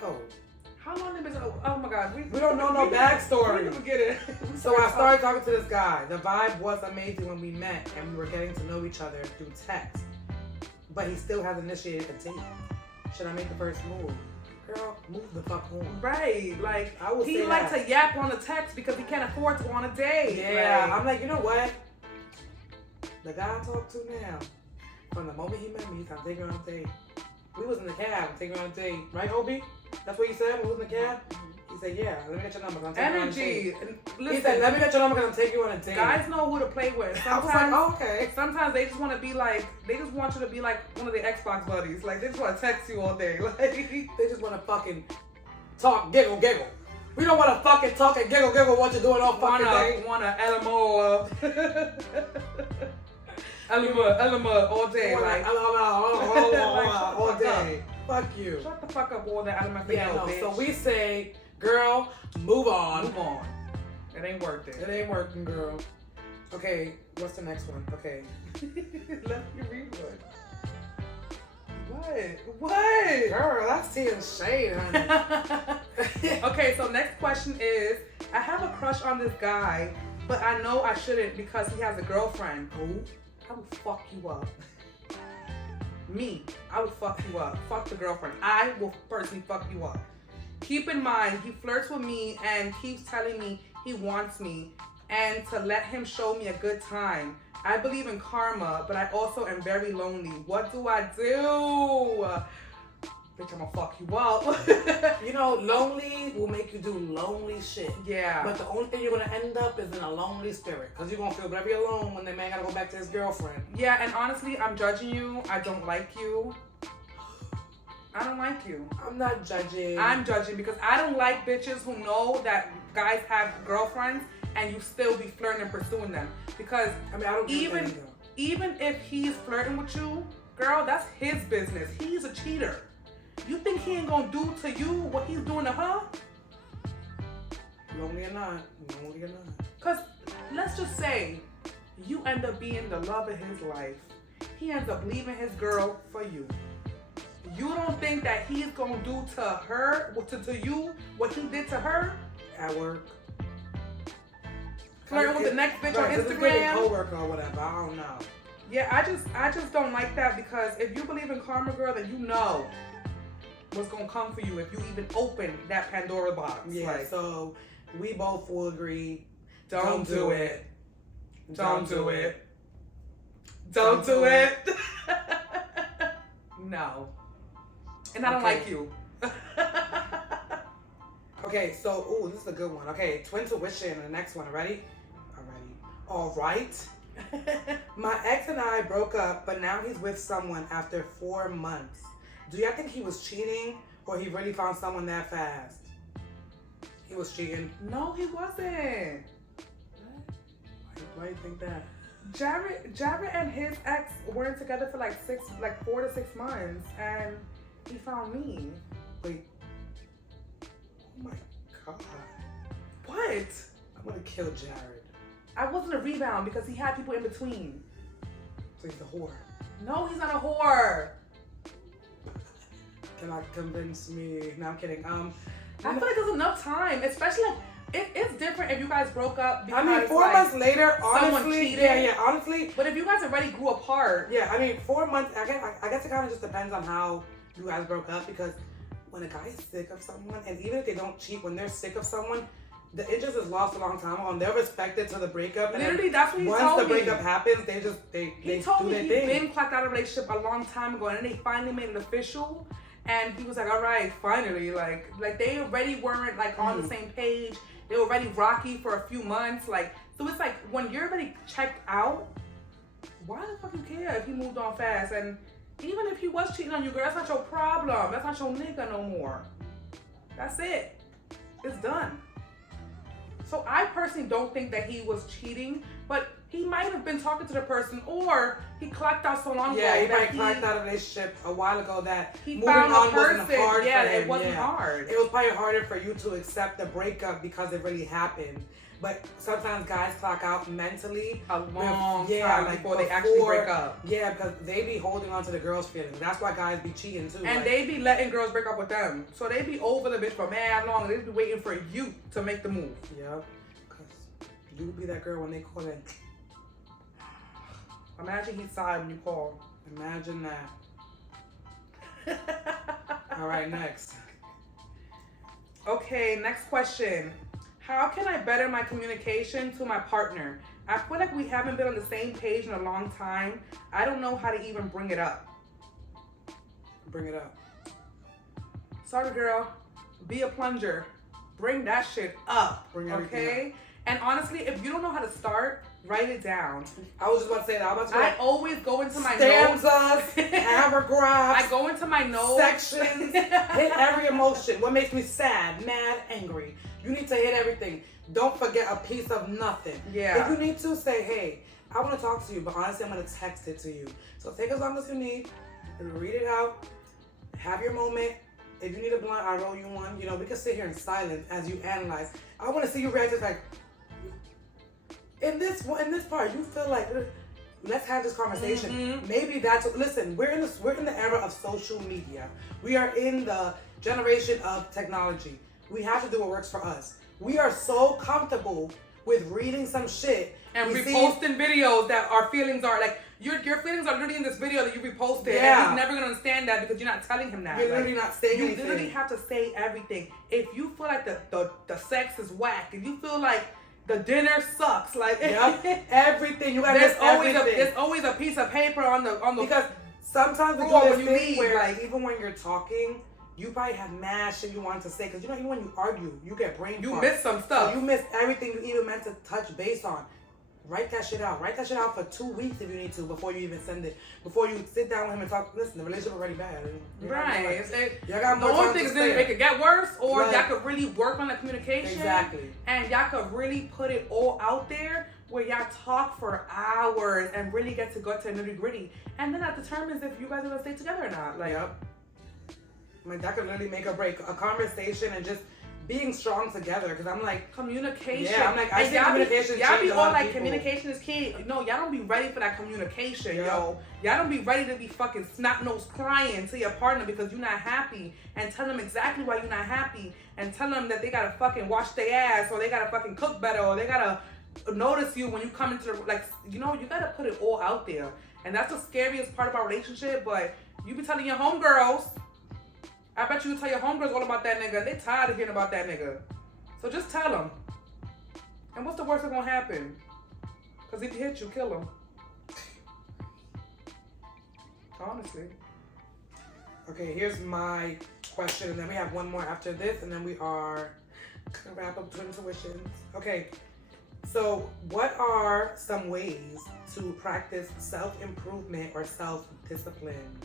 how long have it been? Oh my God, We don't know no backstory. We never get it. So I started talking to this guy. The vibe was amazing when we met, and we were getting to know each other through text. But he still hasn't initiated a date. Should I make the first move? Girl, move the fuck on. Right, like I will he say likes that. to yap on the text because he can't afford to go on a date. Yeah, Like, I'm like, you know what? The guy I talk to now, from the moment he met me, I'm taking her on a date. We was in the cab, taking her on a date. Right, Obi? That's what he said when we was in the cab? He said, yeah, let me get your number. I'm taking you on a date. energy. He Listen, said, let me get your number because I'm taking you on a date. guys know who to play with. I was like, Sometimes, oh, okay. sometimes they just want to be like, they just want you to be like one of the Xbox buddies. Like they just want to text you all day. Like, They just want to fucking talk, giggle, giggle. We don't want to fucking talk and giggle, giggle what you're doing all fucking day. wanna LMO, LMO all day. Like, all day. Fuck you. shut the fuck up, all that out of my Yeah, no. bitch. So we say, girl, move on. move on. It ain't worth It it. ain't working, girl. Okay, what's the next one? Okay. Let me read one. What? Girl, that's tea and shade, honey. Okay, so next question is, I have a crush on this guy, but I know I shouldn't because he has a girlfriend. Who? I would fuck you up. Me, I would fuck you up. Fuck the girlfriend. I will personally fuck you up. Keep in mind, he flirts with me and keeps telling me he wants me and to let him show me a good time. I believe in karma, but I also am very lonely. What do I do? Bitch, I'm gonna fuck you up. You know, lonely will make you do lonely shit. Yeah. But the only thing you're gonna end up is in a lonely spirit. Cause you're gonna feel very alone when the man gotta go back to his girlfriend. Yeah, and honestly, I'm judging you. I don't like you. I don't like you. I'm not judging. I'm judging because I don't like bitches who know that guys have girlfriends and you still be flirting and pursuing them. Because I mean, I don't do that either. even if he's flirting with you, girl, that's his business. He's a cheater. You think he ain't gonna do to you what he's doing to her? Lonely or not. Because let's just say you end up being the love of his life. He ends up leaving his girl for you. You don't think that he's gonna do to her, to you, what he did to her? At work. Flirting with the next bitch on Right, 'cause it's really Instagram? coworker or whatever. I don't know. Yeah, I just don't like that because if you believe in karma, girl, then you know what's gonna come for you if you even open that Pandora box. Yeah, Like, so we both will agree. don't do it. Don't do it. Don't Don't do do it. No. And I don't Okay. like you. Okay, so, ooh, this is a good one. Okay, twin tuition, the next one. Ready? All right. My ex and I broke up, but now he's with someone after 4 months. Do y'all think he was cheating or he really found someone that fast? He was cheating. No, he wasn't. Why do you think that? Jared and his ex weren't together for like 4 to 6 months, and he found me. Wait. Oh my God. What? I'm gonna kill Jared. I wasn't a rebound because he had people in between. So he's a whore. No, he's not a whore. Cannot convince me. No, I'm kidding. I feel like there's enough time, especially like it's different if you guys broke up. Because, I mean, 4 like, months later, someone honestly, cheated. yeah, honestly, But if you guys already grew apart, yeah. I mean, 4 months. I guess it kind of just depends on how you guys broke up because when a guy is sick of someone, and even if they don't cheat, when they're sick of someone, the interest is lost a long time ago, and they're respected to the breakup. And literally, that's what he once told the me. breakup happens, they He told do me their he'd thing. been clocked out of a relationship a long time ago, and then they finally made it official. And he was like, "All right, finally." Like they already weren't like on the same page. They were already rocky for a few months. Like, so it's like when you're already checked out, why the fuck you care if he moved on fast? And even if he was cheating on you, girl, that's not your problem. That's not your nigga no more. That's it. It's done. So I personally don't think that he was cheating, but he might have been talking to the person, or he clocked out so long ago Yeah, he that might clocked out of a relationship a while ago that he moving found on a person. wasn't hard Yeah, for him. it wasn't yeah. hard. It was probably harder for you to accept the breakup because it really happened. But sometimes guys clock out mentally A long yeah, time like before they actually break up. Yeah, because they be holding on to the girl's feelings. That's why guys be cheating too. And like, they be letting girls break up with them. So they be over the bitch for mad long, and they be waiting for you to make the move. yeah, because you be that girl when they call in. Imagine he sighed when you call. Imagine that. All right, next. Okay, next question. How can I better my communication to my partner? I feel like we haven't been on the same page in a long time. I don't know how to even bring it up. Bring it up. Sorry, girl. Be a plunger. Bring that shit up. Bring everything okay? And honestly, if you don't know how to start, write it down. I was just about to say that. I was about to I say always go into my stanzas, notes. paragraphs, I go into my notes. sections, hit every emotion. What makes me sad, mad, angry. You need to hit everything. Don't forget a piece of nothing. Yeah. If you need to, say, hey, I want to talk to you, but honestly, I'm going to text it to you. So take as long as you need. Read it out. Have your moment. If you need a blunt, I'll roll you one. You know, we can sit here in silence as you analyze. I want to see you react to like, in this part, you feel like, let's have this conversation. Mm-hmm. Maybe that's, listen, we're in the era of social media. We are in the generation of technology. We have to do what works for us. We are so comfortable with reading some shit And we see- reposting videos that our feelings are like, your feelings are literally in this video that you reposted. Yeah. And he's never gonna understand that because you're not telling him that. You're literally not saying You anything. literally have to say everything. If you feel like the sex is whack, if you feel like the dinner sucks, like Yep. Everything. You gotta there's list always everything. there's always a piece of paper on the Because sometimes we do floor this when you thing leave, where, like- even when you're talking, you probably have mad shit you want to say. Because, you know, even when you argue, you get brain you fart. miss some stuff. So you miss everything you even meant to touch base on. Write that shit out. Write that shit out for 2 weeks if you need to before you even send it. Before you sit down with him and talk. Listen, the relationship already bad. Right. Y'all got The more only time thing to is that spare. it could get worse, or Right. y'all could really work on the communication. Exactly. And y'all could really put it all out there where y'all talk for hours and really get to go to the nitty gritty. And then that determines if you guys are gonna stay together or not. Like, Yep. Like that could literally make or break a conversation and just being strong together. Because I'm like, communication. Yeah, I'm like, I And think communication y'all be changed a all lot of like, people. communication is key. No, y'all don't be ready for that communication, Yeah. yo. Y'all don't be ready to be fucking snot nose crying to your partner because you're not happy, and tell them exactly why you're not happy, and tell them that they gotta fucking wash their ass, or they gotta fucking cook better, or they gotta notice you when you come into the, like, you know, you gotta put it all out there. And that's the scariest part of our relationship. But you be telling your homegirls, I bet you tell your homegirls all about that nigga. They tired of hearing about that nigga. So just tell them. And what's the worst that's gonna happen? Because if he hit you, kill him. Honestly. okay, here's my question, and then we have one more after this, and then we are gonna wrap up Twin Tuitions. Okay, so what are some ways to practice self-improvement or self-discipline?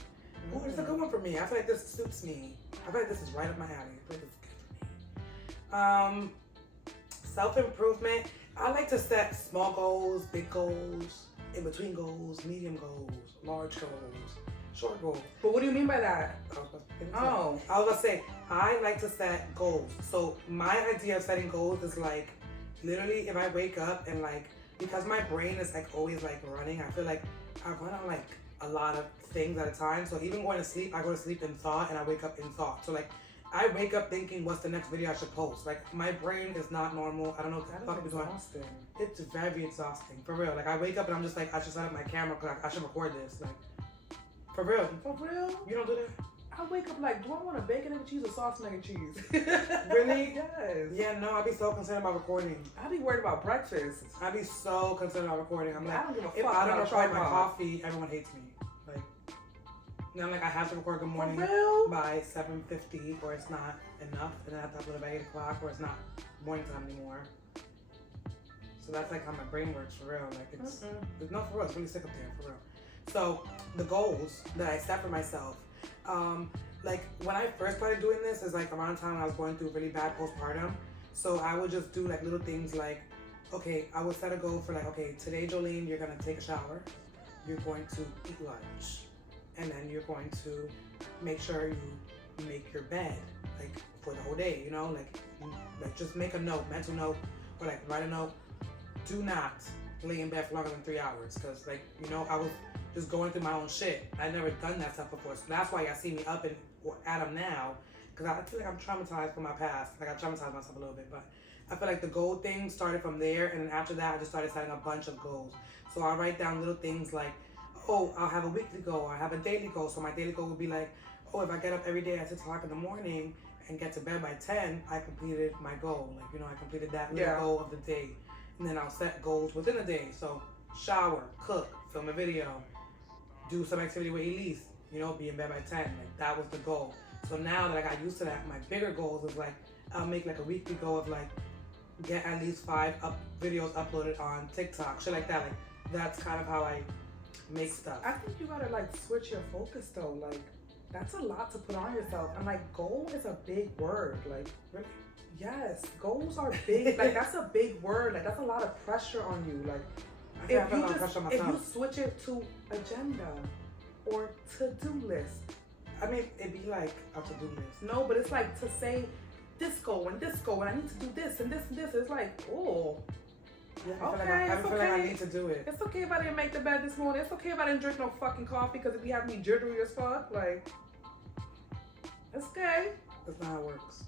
Oh, it's a good one for me. I feel like this suits me. I feel like this is right up my alley. I feel like this is good for me. Self-improvement. I like to set small goals, big goals, in between goals, medium goals, large goals, short goals. But what do you mean by that? I was gonna say, I like to set goals. So my idea of setting goals is like, literally, if I wake up and like, because my brain is like always like running, I feel like I run on like a lot of things at a time. So even going to sleep, I go to sleep in thought and I wake up in thought. So like, I wake up thinking, what's the next video I should post? Like, my brain is not normal. I don't know what the fuck is going on. exhausting. It's very exhausting, for real. Like, I wake up and I'm just like, I should set up my camera because I should record this. Like, for real. For real? You don't do that? I wake up like, do I want a bacon and cheese or sauce and cheese? Really? Yes. Yeah, no, I'd be so concerned about recording. I be worried about breakfast. I'd be so concerned about recording. I'm I like, don't give a if fuck I don't about a record my tripod. coffee, everyone hates me. Like, and I'm like, I have to record good morning For real? by 7:50, or it's not enough, and then I have to upload it by 8 o'clock, or it's not morning time anymore. So that's like how my brain works, for real. Like, it's no, for real, it's really sick up there, for real. So the goals that I set for myself, like when I first started doing this is like around the time when I was going through really bad postpartum. So I would just do like little things like, okay, I would set a goal for like, okay, today Jolene, you're gonna take a shower, you're going to eat lunch, and then you're going to make sure you make your bed, like for the whole day, you know, like just make a note, mental note, or like write a note. Do not lay in bed for longer than 3 hours, because like, you know, I was just going through my own shit. I never done that stuff before, so that's why y'all see me up and at 'em now, because I feel like I'm traumatized from my past. Like I traumatized myself a little bit, but I feel like the goal thing started from there, and then after that, I just started setting a bunch of goals. So I write down little things like, oh, I'll have a weekly goal, I have a daily goal. So my daily goal would be like, oh, if I get up every day at 6 o'clock in the morning and get to bed by 10, I completed my goal. Like, you know, I completed that little goal of the day. And then I'll set goals within the day. So shower, cook, film a video, do some activity with Elise, you know, be in bed by 10. Like, that was the goal. So now that I got used to that, my bigger goals is like, I'll make like a weekly goal of like, get at least 5 videos uploaded on TikTok, shit like that. Like, that's kind of how I make stuff. I think you gotta like switch your focus though. Like, that's a lot to put on yourself. And like, goal is a big word. Like, really? Yes, goals are big. Like, that's a big word. Like, that's a lot of pressure on you. Like, I feel like I put a lot of pressure on if you myself. switch it to agenda or to-do list. I mean, it'd be like a to-do list. No, but it's like to say this goal and this goal and I need to do this and this and this. It's like, oh, Yeah, I Okay, feel like I okay. need to do it. it's okay if I didn't make the bed this morning. It's okay if I didn't drink no fucking coffee because it be having me jittery as fuck. Like, it's okay. That's not how it works.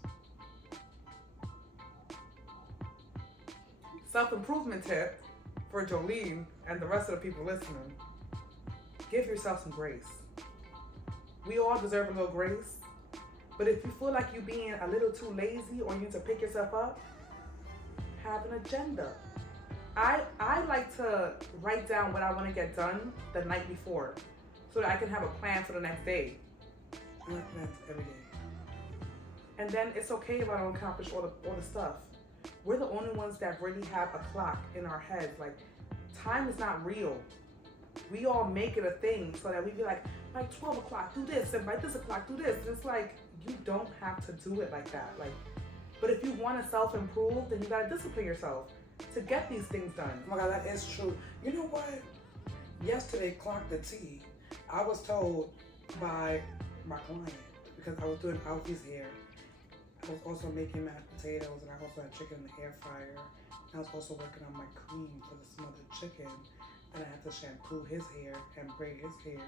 Self-improvement tip for Jolene and the rest of the people listening. Give yourself some grace. We all deserve a little grace. But if you feel like you're being a little too lazy or you need to pick yourself up, have an agenda. I like to write down what I want to get done the night before so that I can have a plan for the next day. I like plans every day. And then it's okay if I don't accomplish all the stuff. We're the only ones that really have a clock in our heads. Like, time is not real. We all make it a thing so that we be like, by 12 o'clock do this, and by this o'clock do this. And it's like, you don't have to do it like that. Like, but if you want to self-improve, then you gotta discipline yourself to get these things done. Oh my God, that is true. You know what? Yesterday, Clock the Tea, I was told by my client, because I was doing Alfie's hair. I was also making mashed potatoes, and I also had chicken in the air fryer. I was also working on my cream for the smothered chicken, and I had to shampoo his hair and braid his hair.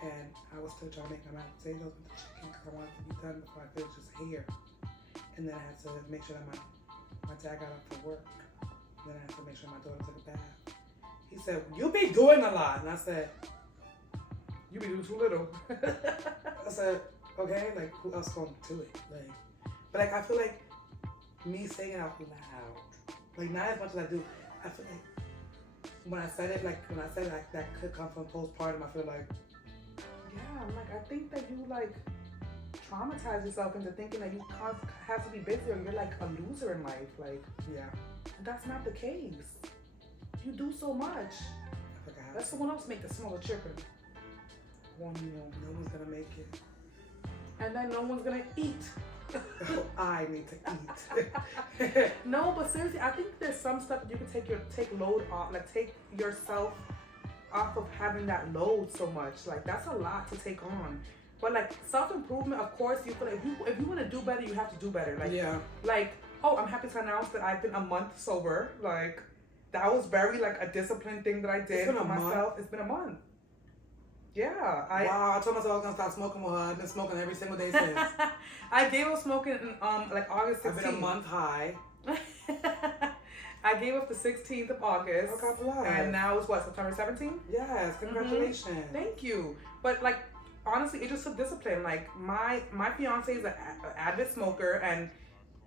And I was still trying to make my mashed potatoes with the chicken because I wanted to be done before I finished his hair. And then I had to make sure that my dad got up for work. And then I had to make sure my daughter took a bath. He said, "You be doing a lot." And I said, You be doing too little. I said, okay, like who else gonna do it? Like, but like I feel like me saying it out loud, like not as much as I do. I feel like when I said it, like that could come from postpartum. I feel like Yeah, I'm like, I think that you like traumatize yourself into thinking that you have to be busy or you're like a loser in life. Like, yeah, that's not the case. You do so much. I think I have Let to. someone else make the smaller chicken. One meal. No one's gonna make it. And then no one's gonna eat. I need to eat. No, but seriously, I think there's some stuff that you can take load off, like take yourself off of having that load so much. Like that's a lot to take on. But like self-improvement, of course, you feel like if you want to do better, you have to do better. Like Yeah. like, oh, I'm happy to announce that I've been a month sober. Like that was very like a disciplined thing that I did been for a month? myself. It's been a month. Yeah, Wow, I told myself I was gonna stop smoking with her. I've been smoking every single day since. I gave up smoking in like August 16th. I've been a month high. I gave up the 16th of August. Oh, God bless. And now it's what, September 17th? Yes, congratulations. Thank you. But like honestly, it just took discipline. Like my fiance is an avid smoker, and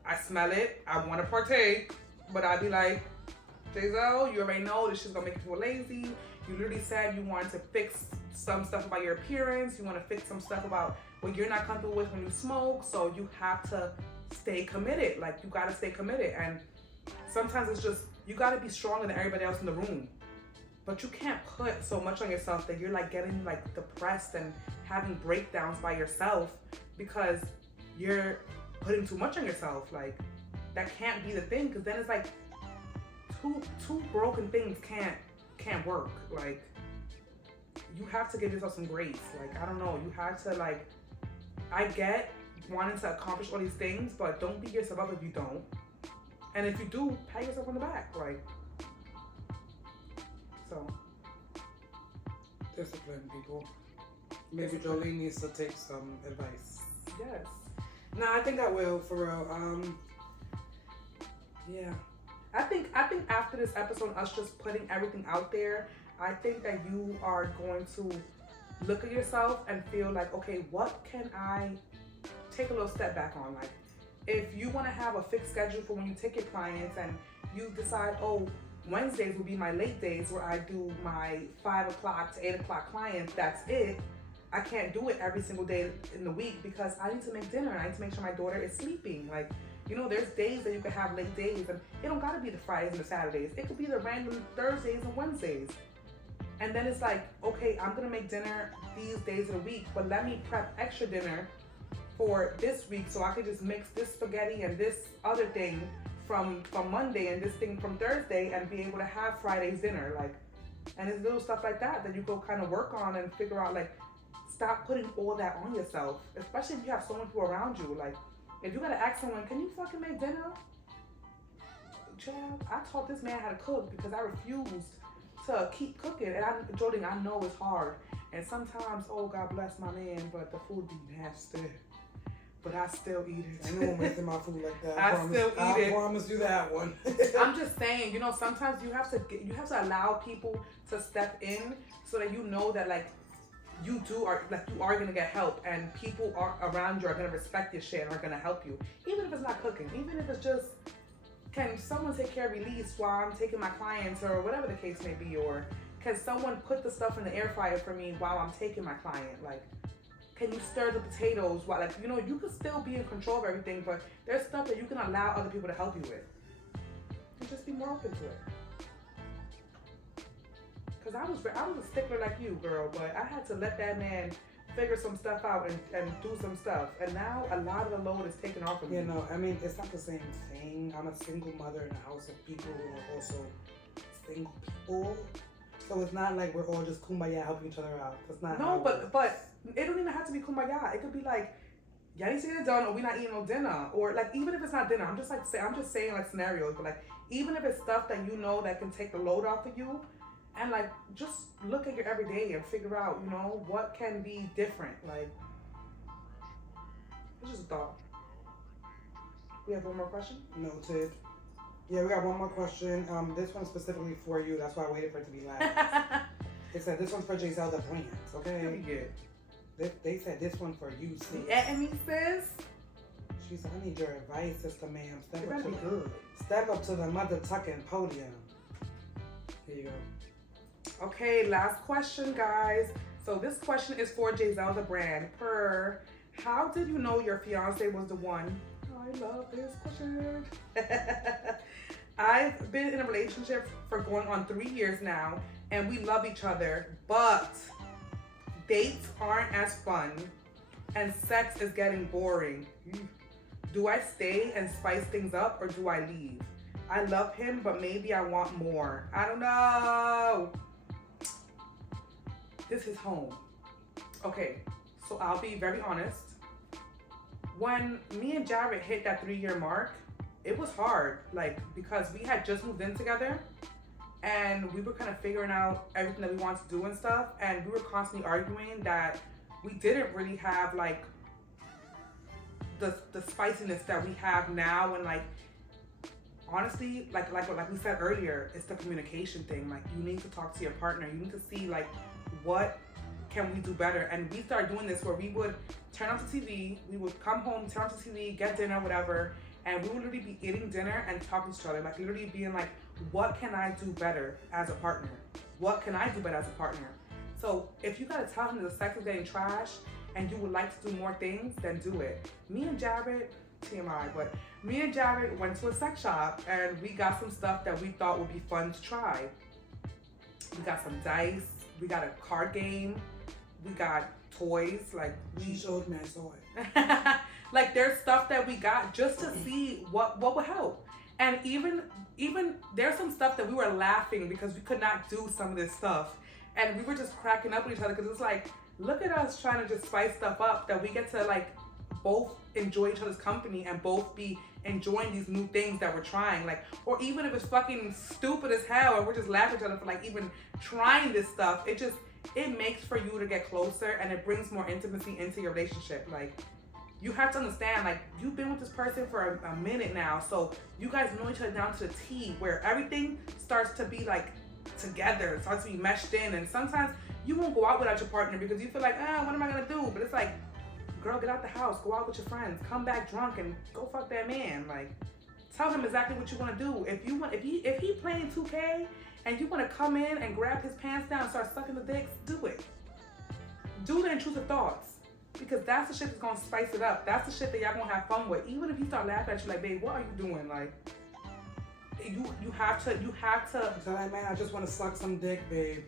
I smell it. I want to partake, but I'd be like, Giselle, you already know this shit's gonna make you feel lazy. You literally said you wanted to fix some stuff about your appearance. You want to fix some stuff about what you're not comfortable with when you smoke. So you have to stay committed. Like you gotta stay committed. And sometimes it's just, you gotta be stronger than everybody else in the room. But you can't put so much on yourself that you're like getting like depressed and having breakdowns by yourself because you're putting too much on yourself. Like that can't be the thing, because then it's like two broken things can't work. Like you have to give yourself some grace. Like I don't know, you have to like, I get wanting to accomplish all these things, but don't beat yourself up if you don't. And if you do, pat yourself on the back. Like, so. Discipline, people. Maybe Jolene needs to take some advice. Yes. No, I think I will, for real. Yeah. I think after this episode, us just putting everything out there, I think that you are going to look at yourself and feel like, okay, what can I take a little step back on? Like, if you want to have a fixed schedule for when you take your clients and you decide, oh, Wednesdays will be my late days where I do my 5 o'clock to 8 o'clock clients, that's it. I can't do it every single day in the week because I need to make dinner and I need to make sure my daughter is sleeping. Like, you know, there's days that you can have late days, and it don't gotta be the Fridays and the Saturdays. It could be the random Thursdays and Wednesdays. And then it's like, okay, I'm gonna make dinner these days of the week, but let me prep extra dinner for this week so I could just mix this spaghetti and this other thing from Monday and this thing from Thursday and be able to have Friday's dinner. Like, and it's little stuff like that that you go kind of work on and figure out, like, stop putting all that on yourself, especially if you have so many people around you. Like, if you gotta ask someone, can you fucking make dinner? Child, I taught this man how to cook because I refused to keep cooking. And Jordan, I know it's hard. And sometimes, oh, God bless my man, but the food be nasty. But I still eat it. I know I'm wasting my food like that. I still eat I it. promise you that one. I'm just saying, you know, sometimes you have to allow people to step in so that you know that, like, you are gonna get help, and people are around you are gonna respect your shit and are gonna help you, even if it's not cooking, even if it's just, can someone take care of release while I'm taking my clients or whatever the case may be, or can someone put the stuff in the air fryer for me while I'm taking my client? Like, can you stir the potatoes while, like, you know, you can still be in control of everything, but there's stuff that you can allow other people to help you with, and just be more open to it. Cause I was a stickler like you, girl, but I had to let that man figure some stuff out and do some stuff. And now a lot of the load is taken off of me. You know, I mean, it's not the same thing. I'm a single mother in a house of people who are also single people. So it's not like we're all just kumbaya helping each other out. That's not how No, it but works. it don't even have to be kumbaya. It could be like, y'all need to get it done, or we not eating no dinner, or like even if it's not dinner, I'm just saying like scenarios, but like even if it's stuff that you know that can take the load off of you, and like just look at your everyday and figure out, you know, what can be different. Like, it's just a thought. We have one more question. Noted. Yeah, we got one more question. This one's specifically for you. That's why I waited for it to be last. It said this one's for Giselle the Brand. Okay. Yeah. They said this one for you, sis. And me, sis. She said, I need your advice, sister ma'am. It better be good. Step up to the mother tucking podium. Here you go. Okay, last question, guys. So this question is for Giselle the Brand. How did you know your fiance was the one? I love this question. I've been in a relationship for going on 3 years now, and we love each other, but dates aren't as fun, and sex is getting boring. Do I stay and spice things up, or do I leave? I love him, but maybe I want more. I don't know. This is home. Okay, so I'll be very honest. When me and Jared hit that 3-year mark, it was hard, like, because we had just moved in together and we were kind of figuring out everything that we wanted to do and stuff, and we were constantly arguing that we didn't really have like the spiciness that we have now. And like, honestly, like we said earlier, it's the communication thing. Like, you need to talk to your partner. You need to see like, what can we do better? And we started doing this where we would turn on the TV, we would come home, turn on the TV, get dinner, whatever, and we would literally be eating dinner and talking to each other, like literally being like, what can I do better as a partner? What can I do better as a partner? So if you gotta tell him that the sex is getting trash and you would like to do more things, then do it. Me and Jared, TMI, but me and Jared went to a sex shop and we got some stuff that we thought would be fun to try. We got some dice, we got a card game, we got toys, like She showed me, I saw it. like there's stuff that we got just to see what would help. And even there's some stuff that we were laughing because we could not do some of this stuff, and we were just cracking up with each other because it's like, look at us trying to just spice stuff up, that we get to like both enjoy each other's company and both be enjoying these new things that we're trying. Like, or even if it's fucking stupid as hell and we're just laughing at each other for like even trying this stuff, it makes for you to get closer, and it brings more intimacy into your relationship. Like, you have to understand, like, you've been with this person for a minute now, so you guys know each other down to the T, where everything starts to be like together, it starts to be meshed in. And sometimes you won't go out without your partner because you feel like, what am I gonna do? But it's like, girl, get out the house, go out with your friends, come back drunk and go fuck that man. Like, tell him exactly what you want to do. If he playing 2K and you want to come in and grab his pants down and start sucking the dicks, do it. Do the intrusive thoughts, because that's the shit that's gonna spice it up. That's the shit that y'all gonna have fun with. Even if he start laughing at you like, babe, what are you doing? Like, you have to. So like, man, I just want to suck some dick, babe.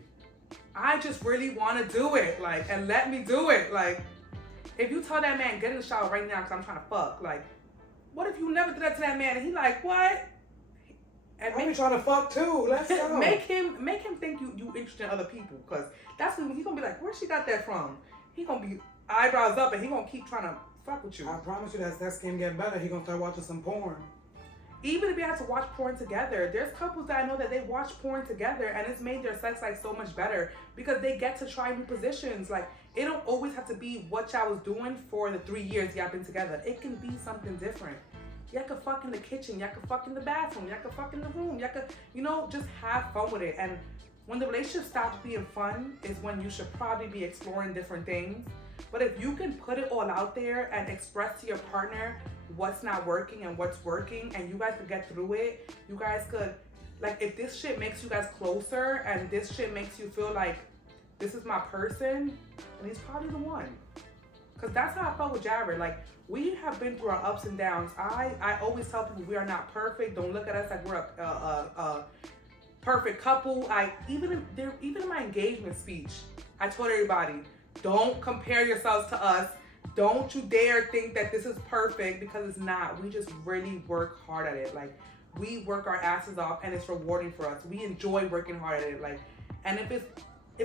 I just really want to do it, like, and let me do it. Like, if you tell that man, get in the shower right now because I'm trying to fuck, like, what if you never did that to that man and he like, what? And I'm trying to fuck too. Let's go. make him think you interested in other people, because that's when he's gonna be like, where she got that from? He gonna be eyebrows up and he gonna keep trying to fuck with you. I promise you that sex game getting better. He gonna start watching some porn. Even if you have to watch porn together, there's couples that I know that they watch porn together and it's made their sex life so much better because they get to try new positions. Like, it don't always have to be what y'all was doing for the 3 years y'all been together. It can be something different. Y'all could fuck in the kitchen, y'all could fuck in the bathroom, y'all could fuck in the room, y'all could, just have fun with it. And when the relationship stops being fun is when you should probably be exploring different things. But if you can put it all out there and express to your partner what's not working and what's working, and you guys could get through it, you guys could, like, if this shit makes you guys closer and this shit makes you feel like this is my person, then he's probably the one. Because that's how I felt with Jared. Like, we have been through our ups and downs. I always tell people we are not perfect. Don't look at us like we're a perfect couple. Even in my engagement speech, I told everybody, don't compare yourselves to us. Don't you dare think that this is perfect, because it's not. We just really work hard at it. Like, we work our asses off, and it's rewarding for us. We enjoy working hard at it. Like, and if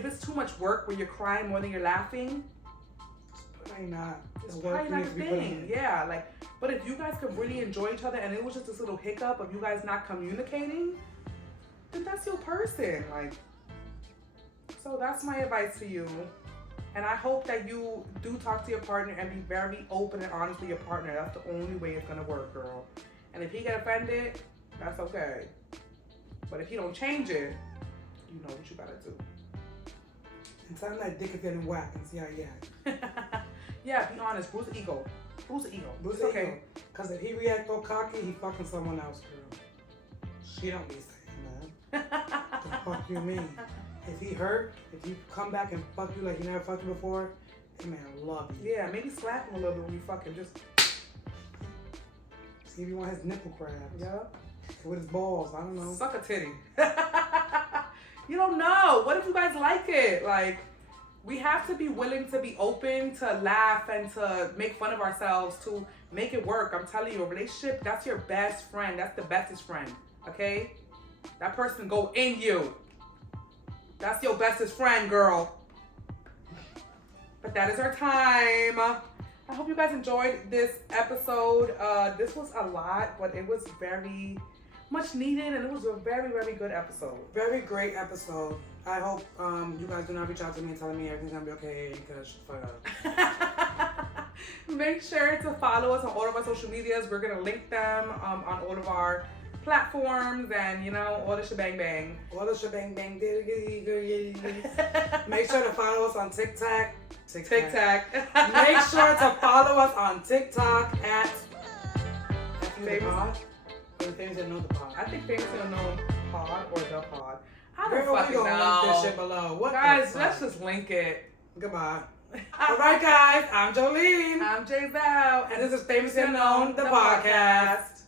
it's too much work where you're crying more than you're laughing, It's probably not. it's the work probably not needs a to be put thing. in. Yeah, like, but if you guys could really enjoy each other, and it was just this little hiccup of you guys not communicating, then that's your person. Like, so that's my advice to you. And I hope that you do talk to your partner and be very open and honest with your partner. That's the only way it's gonna work, girl. And if he get offended, that's okay. But if he don't change it, you know what you gotta do. And tell him that dick is getting whacked and see how he acts. Yeah, be honest. Bruce the ego. Bruce the ego. Bruce It's okay. Because if he react all cocky, he fucking someone else, girl. She don't be saying that. The fuck you mean? If he hurt, if he come back and fuck you like he never fucked you before, that man love you. Yeah, maybe slap him a little bit when you fucking just. See if you want his nipple crabs. Yeah. With his balls, I don't know. Suck a titty. You don't know. What if you guys like it? Like, we have to be willing to be open, to laugh, and to make fun of ourselves, to make it work. I'm telling you, a relationship, that's your best friend. That's the bestest friend. Okay? That person go in you. That's your bestest friend, girl. But that is our time. I hope you guys enjoyed this episode. This was a lot, but it was very much needed, and it was a very, very good episode. Very great episode. I hope you guys do not reach out to me and telling me everything's gonna be okay, because fuck up. Make sure to follow us on all of our social medias. We're gonna link them on all of our platforms, and you know, all the shebang bang. All the shebang bang. Make sure to follow us on TikTok. Tic Tac. Make sure to follow us on TikTok at Famous. Pod. Or the Famous That Know the Pod. I think Famous Don't Know Pod or The Pod. I don't Girl, we fucking gonna link this shit know. below. What Guys, the let's fuck? just link it. Goodbye. All right, guys. I'm Jolene. I'm Jay Zhao, And this is Famous and Known, the podcast.